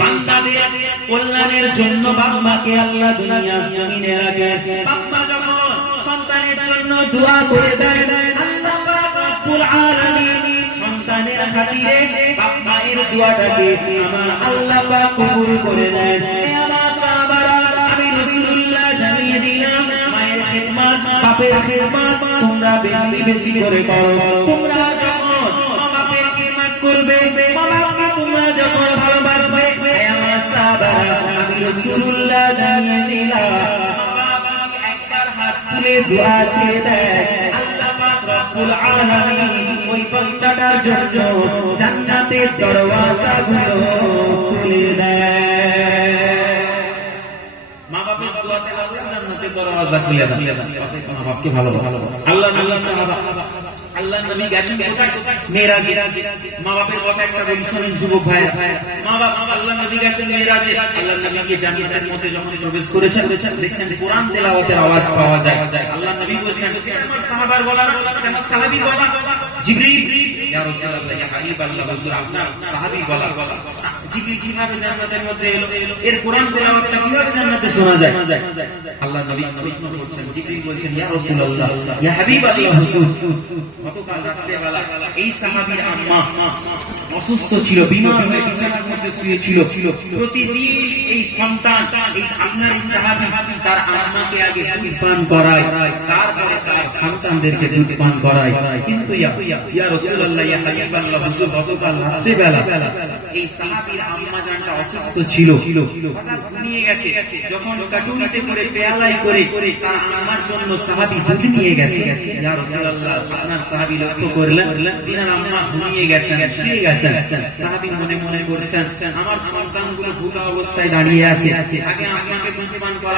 বান্দাদের কল্যাণের জন্য বাবাকে আল্লাহ দুনিয়ার জমিনে রাখে। বাবা যখন সন্তানের জন্য দোয়া করে দেয়, আল্লাহ পাক রব্বুল আলামিন সন্তানের খাতিরে বাবার দোয়াটাকে আমার আল্লাহ পাক কবুল করে নেন। হে আমার সাহাবারা, আমি রাসূলুল্লাহ জানিয়ে দিলাম, মায়ের খিদমত, বাপের খিদমত তোমরা বেশি বেশি করে করো। তোমরা যখন বাপের খিদমত করবে, বাবাকে তোমরা যখন ভালোবাসবে, হে আমার সাহাবারা, আমি রাসূলুল্লাহ জানিয়ে দিলাম, বাবা একবার হাত তুলে দোয়া চেয়ে দেয়, আল্লাহ পাক রব্বুল আলামিন ওই বান্দাটার জন্য জান্নাতের দরওয়াজাগুলো খুলে দেয়। মা বাবার দোয়াতে আল্লাহ জান্নাতের দরওয়াজা খুলে দেয়। মা বাবাকে ভালোবাসো। আল্লাহ নবী গেছেন মেরাজে। মা বাবার কথা একটা বলি শুনুন যুবক ভাইরা, মা বাবা আল্লাহ নবী গেছেন মেরাজে। আল্লাহ নবীকে জান্নাতের মধ্যে যখন প্রবেশ করেছেন, দেখছেন কোরআন তেলাওয়াতের আওয়াজ পাওয়া যায়। আল্লাহ নবী বলছেন, আমার সাহাবার বলা, আমার সাহাবী বলা, জিবরিল ইয়া রাসূলুল্লাহ, ইয়া হাবিবাল্লাহ, হুজুর আপনার সাহাবী বলা। জিবরিল কিভাবে জান্নাতের মধ্যে এলো? এর কোরআন তেলাওয়াতটা কিভাবে জান্নাতে শোনা যায়? আল্লাহ নবী প্রশ্ন করছেন, জিবরিল বলছেন, ইয়া রাসূলুল্লাহ, ইয়া হাবিবাল্লাহ, হুজুর গতকাল রাত্রেবেলা এই সাহাবীর আম্মা অসুস্থ ছিল, বিমার হয়ে বিছানার মধ্যে শুয়ে ছিল। প্রতিদিন এই সন্তান, এই আপনার সাহাবী তার আম্মাকে আগে দুধ পান করায়, তারপরে তার সন্তানদেরকে দুধ পান করায়। কিন্তু ইয়া রাসূলুল্লাহ, ইয়া হাবিবাল্লাহ, হুজুর গতকাল রাত্রেবেলা এই সাহাবীর আম্মা জানটা অসুস্থ ছিল, হঠাৎ ঘুমিয়ে গেছে। যখন কাটুরিতে করে পেয়ালায় করে তার আম্মার জন্য সাহাবী দুধ নিয়ে গেছে। ইয়া রাসূলুল্লাহ, আপনার সাহাবী লক্ষ্য করলেন তিনার আম্মা ঘুমিয়ে গেছেন, শুয়ে গেছেন। সাহাবী মনে মনে করছেন, আমার সন্তানগুলো ভুল অবস্থায় দাঁড়িয়ে আছে, আগে আম্মাকে দুধ পান করা